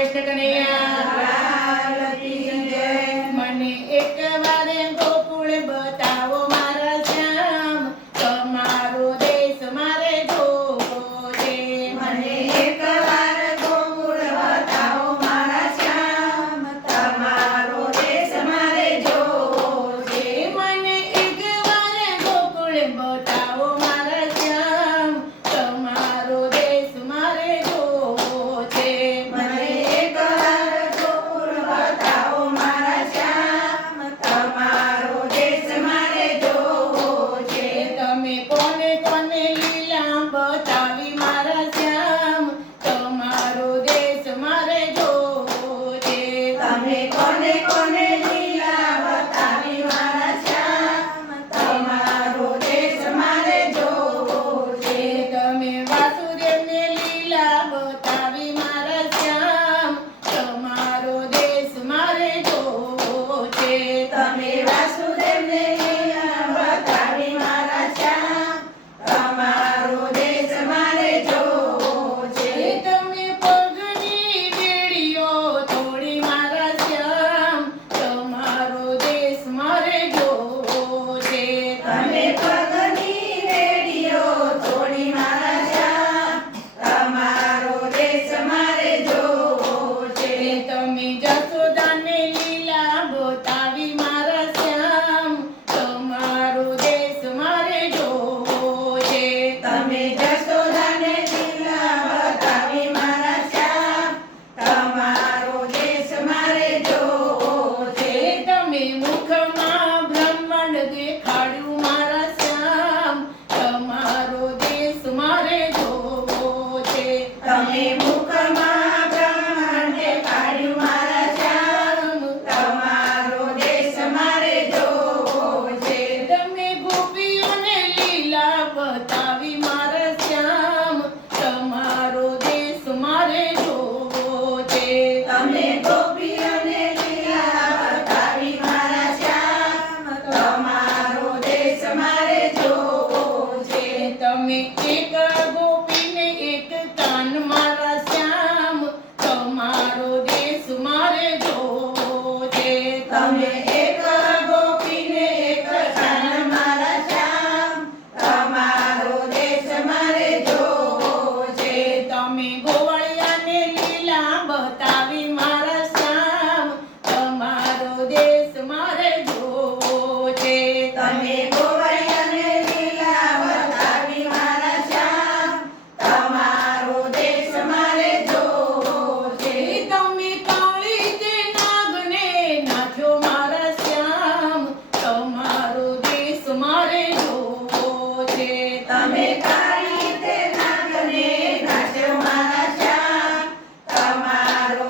કૃષ્ણ કનૈયા મને એક વારે ગોકુળ બતાવો મારા શ્યામ તમારો દેશ મારે જોવો છે મને એક વાર ગોકુળ બતાવો મારા શ્યામ તમારો દેશ મારે જોવો છે મને એક વારે ગોકુળ બતાવો મારા શ્યામ તમારો દેશ મારે જોવો છે મને એક વાર ગોકુળ બતાવો મારા શ્યામ તમારો દેશ મારે જોવો છે તમે કોને કોને લીલા બતાવી મારા શ્યામ તમારો દેશ મારે જોવો છે તમે કોને કોને લીલા બતાવી મારા શ્યામ તમારો દેશ મારે જોવો છે તમે વાસુદેવને લીલા બતાવી મારા શ્યામ તમારો દેશ મારે જોવો છે તમે વાસુદેવને લીલા બતાવી મારા શ્યામ તમારો દેશ મારે જોવો છે તમે પગની બેડીઓ તોડી મારા શ્યામ તમારો દેશ મારે જોવો છે તમે પગની બેડીઓ તોડી મારા શ્યામ તમારો દેશ મારે જોવો છે તમે જશોદાને લીલા બતાવી મારા શ્યામ તમારો દેશ મારે જોવો છે તમે જશોદાને લીલા બતાવી મારા શ્યામ તમારો દેશ મારે જોવો છે તમે મુખમાં બ્રહ્માંડ દેખાડ્યું મારા શ્યામ તમારો દેશ મારે જોવો છે તમે મુખમાં બ્રહ્માંડ દેખાડ્યું મારા શ્યામ તમારો દેશ મારે જોવો છે તમે ગોપીઓને લીલા બતાવી મારા શ્યામ તમારો દેશ મારે જોવો છે તમે ગોપીઓને લીલા બતાવી મારા શ્યામ તમારો દેશ મારે જોવો છે તમે એક ગોપીને એક કાન મારા શ્યામ તમારો દેશ મારે જોવો છે તમે એક ગોપીને એક કાન મારા શ્યામ તમારો દેશ મારે જોવો છે તમે ગોવાળિયાને લીલા બતાવી મારા શ્યામ તમારો દેશ મારે જોવો છે તમે ગોવાળિયાને લીલા બતાવી મારા શ્યામ તમારો દેશ મારે જોવો છે તમે કાળી તે નાગને નાખ્યો મારા શ્યામ તમારો દેશ મારે જોવો છે તમે કાળી તે નાગને નાચ્યો મારા શ્યામ તમારો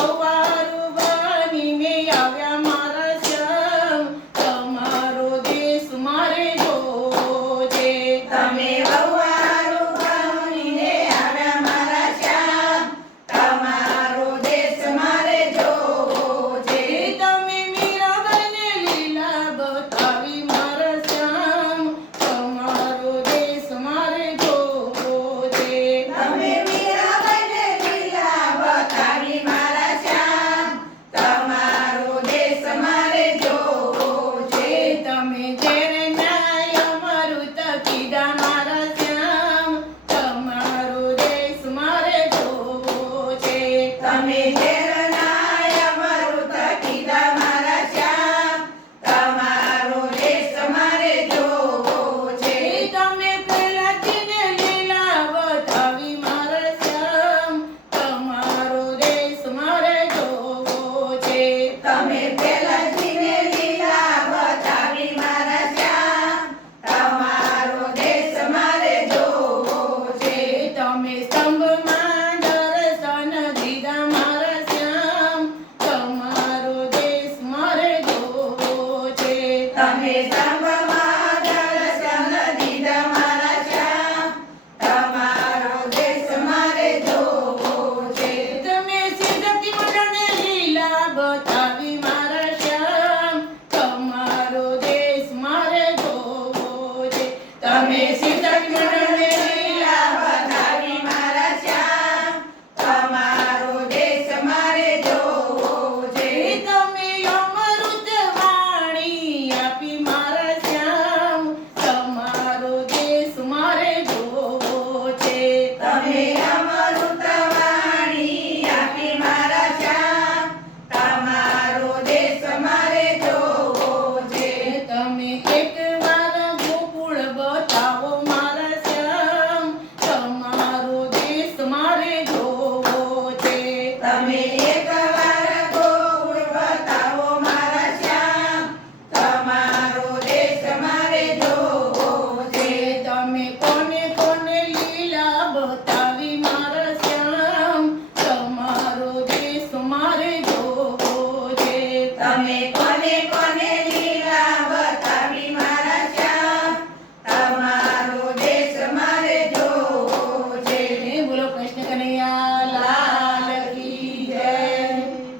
કૌવા